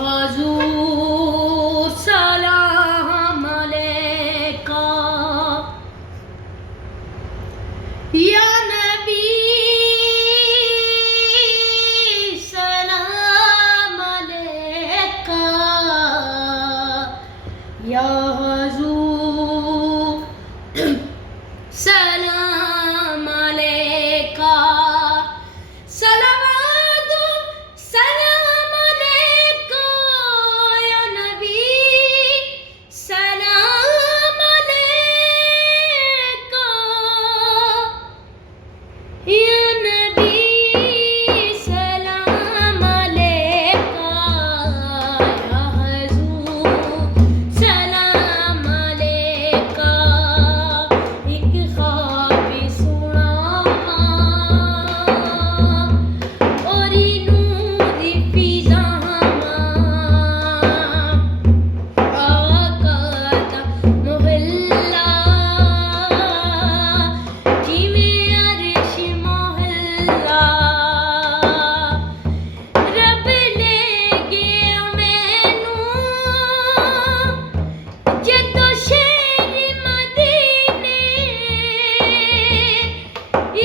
हुजूर सलाम अलैका, या नबी सलाम अलैका, या हुजूर सलाम अलैका, सलावतु सलाम अलैका, या नबी सलाम अलैका, या नबी सलाम अलैका, या हुजूर सलाम अलैका। एक ख्वाब सुना और नूर फिजा आका दा मोहल्ला, जिवें अर्श मोहल्ला, रब ले गया मैनू जदों शहर मदीने,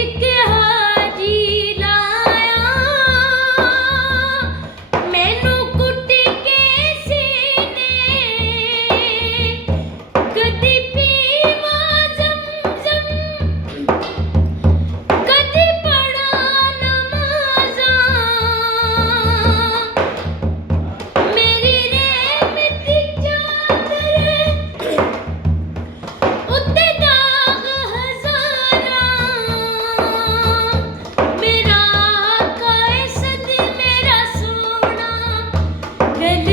एक हाजी लाया मैनू कुट के सीने, कदी पीवा ज़मज़म कदी पढ़ा नमाज़ां, मेरी रहमत चादर उत्ते दाग हज़ारां, मेरा आका ऐ सद मेरा सोना, गल